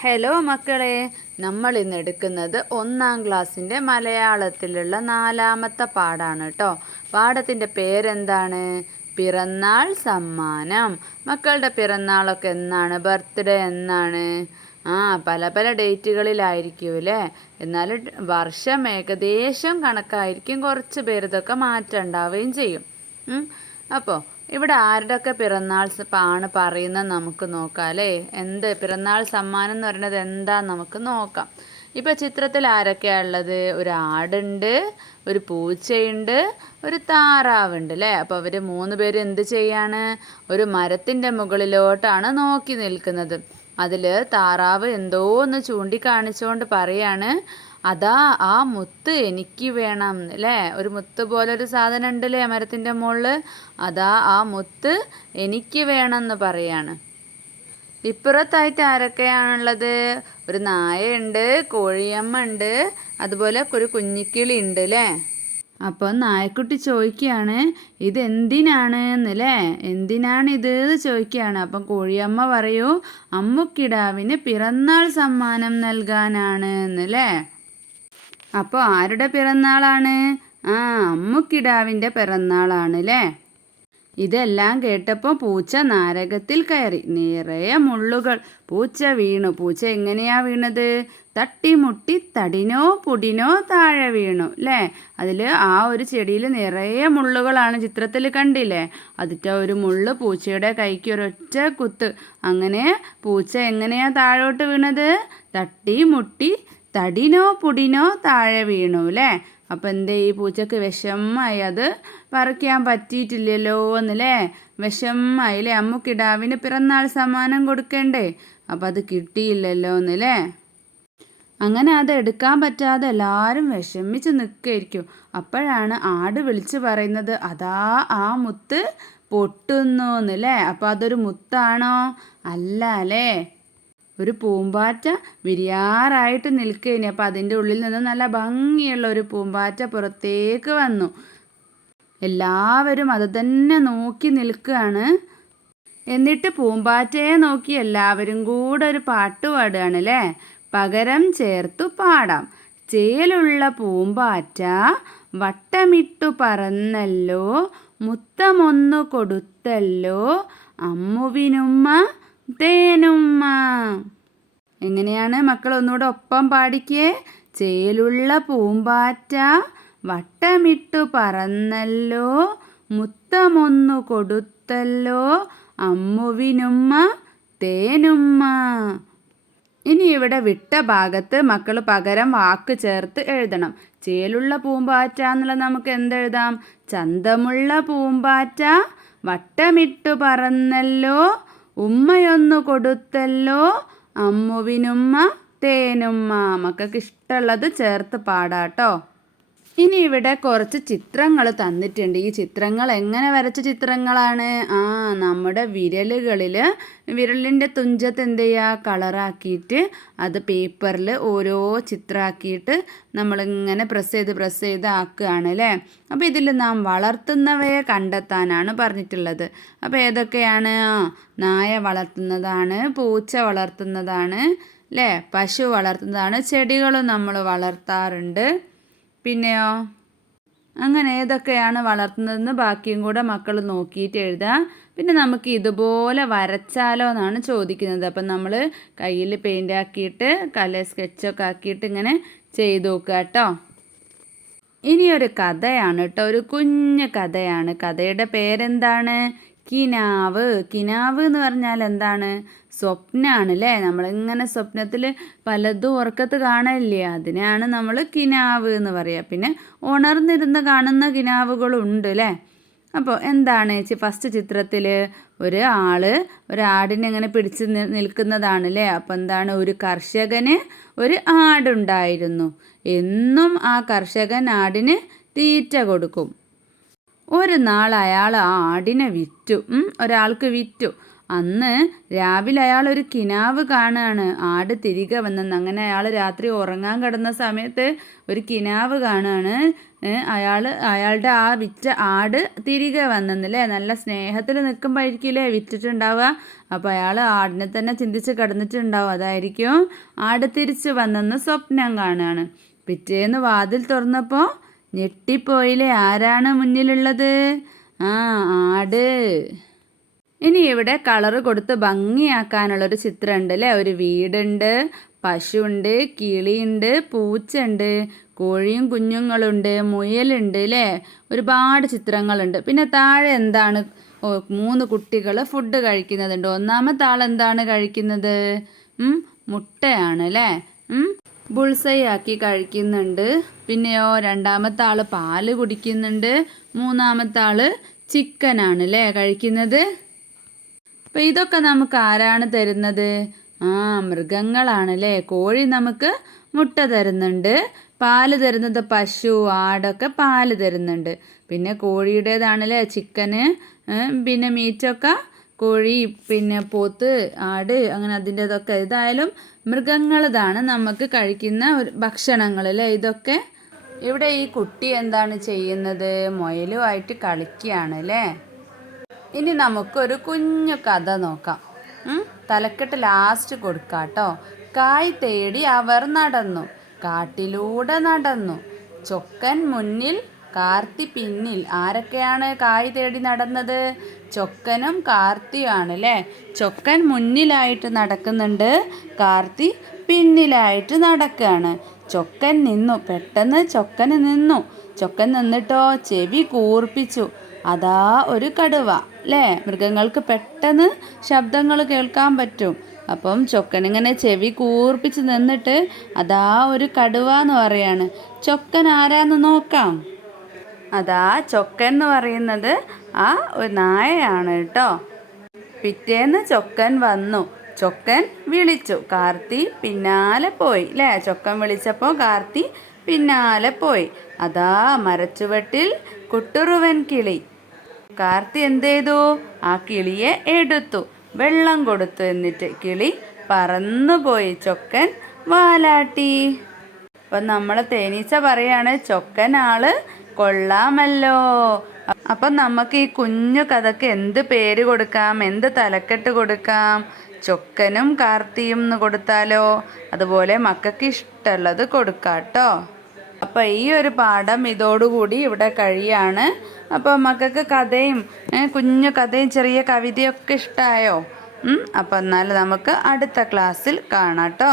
Hello മക്കളെ, നമ്മൾ ഇന്ന് എടുക്കുന്നത് 1-ാം ക്ലാസ്സിൻ്റെ മലയാളത്തിലുള്ള 4-ാമത്തെ പാഠമാണ് കേട്ടോ. പാഠത്തിൻ്റെ പേരെന്താണ്? പിറന്നാൾ സമ്മാനം. മക്കളുടെ പിറന്നാളൊക്കെ എന്നാണ്? ബർത്ത്ഡേ എന്നാണ്? പല പല ഡേറ്റുകളിലായിരിക്കും അല്ലേ. എന്നാൽ വർഷം ഏകദേശം കണക്കായിരിക്കും. കുറച്ച് പേര് ഇതൊക്കെ മാറ്റം ഉണ്ടാവുകയും ചെയ്യും. അപ്പോൾ ഇവിടെ ആരുടെയൊക്കെ പിറന്നാൾ ആണ് പറയുന്നത് നമുക്ക് നോക്കാം അല്ലേ. പിറന്നാൾ സമ്മാനം എന്ന് പറയുന്നത് എന്താന്ന് നമുക്ക് നോക്കാം. ഇപ്പോൾ ചിത്രത്തിൽ ആരൊക്കെയാണ് ഉള്ളത്? ഒരു ആടുണ്ട്, ഒരു പൂച്ചയുണ്ട്, ഒരു താറാവുണ്ട് അല്ലേ. അപ്പോൾ അവർ 3 പേരും എന്ത് ചെയ്യാണ്? ഒരു മരത്തിൻ്റെ മുകളിലോട്ടാണ് നോക്കി നിൽക്കുന്നത്. അതിൽ താറാവ് എന്തോ ഒന്ന് ചൂണ്ടിക്കാണിച്ചുകൊണ്ട് പറയാണ്, അതാ ആ മുത്ത് എനിക്ക് വേണം അല്ലേ. ഒരു മുത്ത് പോലൊരു സാധനം ഉണ്ടല്ലേ മരത്തിൻ്റെ മുകളിൽ. അതാ ആ മുത്ത് എനിക്ക് വേണമെന്ന് പറയാണ്. ഇപ്പുറത്തായിട്ട് ആരൊക്കെയാണുള്ളത്? ഒരു നായയുണ്ട്, കോഴിയമ്മ ഉണ്ട്, അതുപോലെ ഒരു കുഞ്ഞിക്കിളി ഉണ്ട് അല്ലേ. അപ്പോൾ നായക്കുട്ടി ചോദിക്കുകയാണ്, ഇതെന്തിനാണ് എന്നല്ലേ, എന്തിനാണിത് ചോദിക്കുകയാണ്. അപ്പം കോഴിയമ്മ പറയൂ, അമ്മുക്കിടാവിന് പിറന്നാൾ സമ്മാനം നൽകാനാണ് എന്നല്ലേ. അപ്പോൾ ആരുടെ പിറന്നാളാണ്? അമ്മുക്കിടാവിൻ്റെ പിറന്നാളാണ് അല്ലേ. ഇതെല്ലാം കേട്ടപ്പോൾ പൂച്ച നാരകത്തിൽ കയറി. നിറയെ മുള്ളുകൾ. പൂച്ച വീണു. പൂച്ച എങ്ങനെയാ വീണത്? തട്ടിമുട്ടി തടിനോ പൊടിനോ താഴെ വീണു അല്ലേ. അതിൽ ആ ഒരു ചെടിയിൽ നിറയെ മുള്ളുകളാണ് ചിത്രത്തിൽ കണ്ടില്ലേ. അതിൻ്റെ ഒരു മുള്ള് പൂച്ചയുടെ കൈക്ക് ഒരൊറ്റ കുത്ത്. അങ്ങനെ പൂച്ച എങ്ങനെയാ താഴോട്ട് വീണത്? തട്ടിമുട്ടി തടിനോ പൊടിനോ താഴെ വീണു അല്ലേ. അപ്പം എന്തേ, ഈ പൂച്ചക്ക് വിഷമമായി. അത് പറിക്കാൻ പറ്റിയിട്ടില്ലല്ലോ എന്നല്ലേ. വിഷമമായി അല്ലേ. അമ്മുക്കിടാവിന് പിറന്നാൾ സമ്മാനം കൊടുക്കണ്ടേ. അപ്പം അത് കിട്ടിയില്ലല്ലോ എന്നല്ലേ. അങ്ങനെ അത് എടുക്കാൻ പറ്റാതെ എല്ലാവരും വിഷമിച്ച് നിൽക്കുകയായിരിക്കും. അപ്പോഴാണ് ആട് വിളിച്ച് പറയുന്നത്, അതാ ആ മുത്ത് പൊട്ടുന്നു എന്നല്ലേ. അപ്പം അതൊരു മുത്താണോ? അല്ല അല്ലേ. ഒരു പൂമ്പാറ്റ വിരിയാറായിട്ട് നിൽക്കുകയിനി. അപ്പം അതിൻ്റെ ഉള്ളിൽ നിന്ന് നല്ല ഭംഗിയുള്ള ഒരു പൂമ്പാറ്റ പുറത്തേക്ക് വന്നു. എല്ലാവരും അത് തന്നെ നോക്കി നിൽക്കുകയാണ്. എന്നിട്ട് പൂമ്പാറ്റയെ നോക്കി എല്ലാവരും കൂടെ ഒരു പാട്ട് പാടുകയാണ് അല്ലേ. പകരം ചേർത്തു പാടാം. ചേലുള്ള പൂമ്പാറ്റ വട്ടമിട്ടു പറന്നല്ലോ, മുത്തമൊന്നു കൊടുത്തല്ലോ, അമ്മുവിനുമ്മ തേനുമ്മ. എങ്ങനെയാണ് മക്കൾ? ഒന്നുകൂടെ ഒപ്പം പാടിക്കേ. ചേലുള്ള പൂമ്പാറ്റ വട്ടമിട്ടു പറന്നല്ലോ, മുത്തമൊന്നു കൊടുത്തല്ലോ, അമ്മുവിനുമ്മ തേനുമ്മ. ഇനി ഇവിടെ വിട്ട ഭാഗത്ത് മക്കൾ പകരം വാക്ക് ചേർത്ത് എഴുതണം. ചേലുള്ള പൂമ്പാറ്റ എന്നുള്ളത് നമുക്ക് എന്തെഴുതാം? ചന്തമുള്ള പൂമ്പാറ്റ വട്ടമിട്ടു പറന്നല്ലോ, ഉമ്മയൊന്നു കൊടുത്തല്ലോ, അമ്മുവിനുമ്മ തേനുമ്മ. മക്കൾക്ക് ഇഷ്ടമുള്ളത് ചേർത്ത് പാടാട്ടോ. ഇനി ഇവിടെ കുറച്ച് ചിത്രങ്ങൾ തന്നിട്ടുണ്ട്. ഈ ചിത്രങ്ങൾ എങ്ങനെ വരച്ച ചിത്രങ്ങളാണ്? നമ്മുടെ വിരലിൻ്റെ തുഞ്ചത്ത് എന്ത് ചെയ്യുക? കളറാക്കിയിട്ട് അത് പേപ്പറിൽ ഓരോ ചിത്രമാക്കിയിട്ട് നമ്മളിങ്ങനെ പ്രസ് ചെയ്ത് ആക്കുകയാണ് അല്ലേ. അപ്പോൾ ഇതിൽ നാം വളർത്തുന്നവയെ കണ്ടെത്താനാണ് പറഞ്ഞിട്ടുള്ളത്. അപ്പോൾ ഏതൊക്കെയാണ്? നായ വളർത്തുന്നതാണ്, പൂച്ച വളർത്തുന്നതാണ് അല്ലേ, പശു വളർത്തുന്നതാണ്, ചെടികളും നമ്മൾ വളർത്താറുണ്ട്. പിന്നെയോ, അങ്ങനെ ഏതൊക്കെയാണ് വളർത്തുന്നതെന്ന് ബാക്കിയും കൂടെ മക്കൾ നോക്കിയിട്ട് എഴുതാം. പിന്നെ നമുക്ക് ഇതുപോലെ വരച്ചാലോ എന്നാണ് ചോദിക്കുന്നത്. അപ്പം നമ്മൾ കയ്യിൽ പെയിൻ്റ് ആക്കിയിട്ട് സ്കെച്ചൊക്കെ ആക്കിയിട്ട് ഇങ്ങനെ ചെയ്ത് നോക്കുക കേട്ടോ. ഇനിയൊരു കഥയാണ് കേട്ടോ, ഒരു കുഞ്ഞു കഥയാണ്. കഥയുടെ പേരെന്താണ്? കിനാവ്. കിനാവ് എന്ന് പറഞ്ഞാൽ എന്താണ്? സ്വപ്നമാണ് അല്ലേ. നമ്മളിങ്ങനെ സ്വപ്നത്തിൽ പലതും ഉറക്കത്ത് കാണലില്ലേ, അതിനെയാണ് നമ്മൾ കിനാവ് എന്ന് പറയുക. പിന്നെ ഉണർന്നിരുന്ന് കാണുന്ന കിനാവുകളുണ്ട് അല്ലേ. അപ്പോൾ എന്താണ് ഫസ്റ്റ് ചിത്രത്തിൽ ഒരാടിനെ ഇങ്ങനെ പിടിച്ച് നിൽക്കുന്നതാണ് അല്ലേ. അപ്പോൾ എന്താണ്? ഒരു കർഷകന് ഒരു ആടുണ്ടായിരുന്നു. എന്നും ആ കർഷകൻ ആടിന് തീറ്റ കൊടുക്കും. ഒരു നാൾ അയാൾ ആ ആടിനെ വിറ്റു. ഒരാൾക്ക് വിറ്റു. അന്ന് രാവിലെ അയാൾ ഒരു കിനാവ് കാണുകയാണ്, ആട് തിരികെ വന്നെന്ന്. അങ്ങനെ അയാൾ രാത്രി ഉറങ്ങാൻ കിടന്ന സമയത്ത് ഒരു കിനാവ് കാണുകയാണ്. അയാളുടെ ആ വിറ്റ ആട് തിരികെ വന്നെന്നല്ലേ. നല്ല സ്നേഹത്തിൽ നിൽക്കുമ്പോഴായിരിക്കില്ലേ വിറ്റിട്ടുണ്ടാവുക. അപ്പോൾ അയാൾ ആടിനെ തന്നെ ചിന്തിച്ച് കിടന്നിട്ടുണ്ടാവും, അതായിരിക്കും ആട് തിരിച്ചു വന്നെന്ന് സ്വപ്നം കാണുകയാണ്. പിറ്റേന്ന് വാതിൽ തുറന്നപ്പോൾ ഞെട്ടിപ്പോയില്ലേ, ആരാണ് മുന്നിലുള്ളത്? ആ, ആട്. ഇനി ഇവിടെ കളറ് കൊടുത്ത് ഭംഗിയാക്കാനുള്ളൊരു ചിത്രമുണ്ട് അല്ലേ. ഒരു വീടുണ്ട്, പശുവുണ്ട്, കിളിയുണ്ട്, പൂച്ചയുണ്ട്, കോഴിയും കുഞ്ഞുങ്ങളുണ്ട്, മുയലുണ്ട് അല്ലേ. ഒരുപാട് ചിത്രങ്ങളുണ്ട്. പിന്നെ താഴെ എന്താണ്? 3 കുട്ടികൾ ഫുഡ് കഴിക്കുന്നതുണ്ട്. ഒന്നാമത്തെ ആൾ എന്താണ് കഴിക്കുന്നത്? മുട്ടയാണ് അല്ലേ. ബുൾസൈ ആക്കി കഴിക്കുന്നുണ്ട്. പിന്നെയോ രണ്ടാമത്തെ ആൾ പാല് കുടിക്കുന്നുണ്ട്. മൂന്നാമത്തെ ആൾ ചിക്കനാണ് അല്ലേ കഴിക്കുന്നത്. അപ്പം ഇതൊക്കെ നമുക്ക് ആരാണ് തരുന്നത്? മൃഗങ്ങളാണല്ലേ. കോഴി നമുക്ക് മുട്ട തരുന്നുണ്ട്, പാല് തരുന്നത് പശു, ആടൊക്കെ പാല് തരുന്നുണ്ട്. പിന്നെ കോഴിയുടേതാണല്ലേ ചിക്കന്, പിന്നെ മീറ്റൊക്കെ കോഴി, പിന്നെ പോത്ത്, ആട്, അങ്ങനെ അതിൻ്റെതൊക്കെ. ഏതായാലും മൃഗങ്ങളതാണ് നമുക്ക് കഴിക്കുന്ന ഭക്ഷണങ്ങളല്ലേ ഇതൊക്കെ. ഇവിടെ ഈ കുട്ടി എന്താണ് ചെയ്യുന്നത്? മുയലുമായിട്ട് കളിക്കുകയാണ് അല്ലേ. ഇനി നമുക്കൊരു കുഞ്ഞു കഥ നോക്കാം. തലക്കെട്ട് ലാസ്റ്റ് കൊടുക്കാം കേട്ടോ. കായ് തേടി അവർ നടന്നു, കാട്ടിലൂടെ നടന്നു, ചൊക്കൻ മുന്നിൽ കാർത്തി പിന്നിൽ. ആരൊക്കെയാണ് കായ് തേടി നടന്നത്? ചൊക്കനും കാർത്തിയുമാണ് അല്ലേ. ചൊക്കൻ മുന്നിലായിട്ട് നടക്കുന്നുണ്ട്, കാർത്തി പിന്നിലായിട്ട് നടക്കുകയാണ്. ചൊക്കൻ നിന്നു, പെട്ടെന്ന് ചൊക്കന് നിന്നു. ചൊക്കൻ നിന്നിട്ടോ ചെവി കൂർപ്പിച്ചു. അതാ ഒരു കടുവ അല്ലേ. മൃഗങ്ങൾക്ക് പെട്ടെന്ന് ശബ്ദങ്ങൾ കേൾക്കാൻ പറ്റും. അപ്പം ചൊക്കനിങ്ങനെ ചെവി കൂർപ്പിച്ച് നിന്നിട്ട് അതാ ഒരു കടുവ എന്ന് പറയാണ്. ചൊക്കൻ ആരാന്ന് നോക്കാം. അതാ ചൊക്കൻ എന്ന് പറയുന്നത് ആ ഒരു നായയാണ് കേട്ടോ. പിറ്റേന്ന് ചൊക്കൻ വന്നു, ചൊക്കൻ വിളിച്ചു, കാർത്തി പിന്നാലെ പോയി അല്ലേ. ചൊക്കൻ വിളിച്ചപ്പോൾ കാർത്തി പിന്നാലെ പോയി. അതാ മരച്ചുവട്ടിൽ കുട്ടുറുവൻ കിളി. കാർത്തി എന്ത് ചെയ്തു? ആ കിളിയെ എടുത്തു, വെള്ളം കൊടുത്തു. എന്നിട്ട് കിളി പറന്നുപോയി. ചൊക്കൻ വാലാട്ടി. അപ്പം നമ്മളെ തേനീച്ച പറയാണ്, ചൊക്കൻ ആള് കൊള്ളാമല്ലോ. അപ്പം നമുക്ക് ഈ കുഞ്ഞു കഥക്ക് എന്ത് പേര് കൊടുക്കാം? എന്ത് തലക്കെട്ട് കൊടുക്കാം? ചൊക്കനും കാർത്തിയും എന്ന് കൊടുത്താലോ? അതുപോലെ മക്കൾക്ക് ഇഷ്ടമുള്ളത് കൊടുക്കാം കേട്ടോ. അപ്പം ഈ ഒരു പാഠം ഇതോടുകൂടി ഇവിടെ കഴിയാണ്. അപ്പോൾ മക്കൾക്ക് കഥയും കുഞ്ഞു കഥയും ചെറിയ കവിതയൊക്കെ ഇഷ്ടമായോ? അപ്പം എന്നാൽ നമുക്ക് അടുത്ത ക്ലാസ്സിൽ കാണാം കേട്ടോ.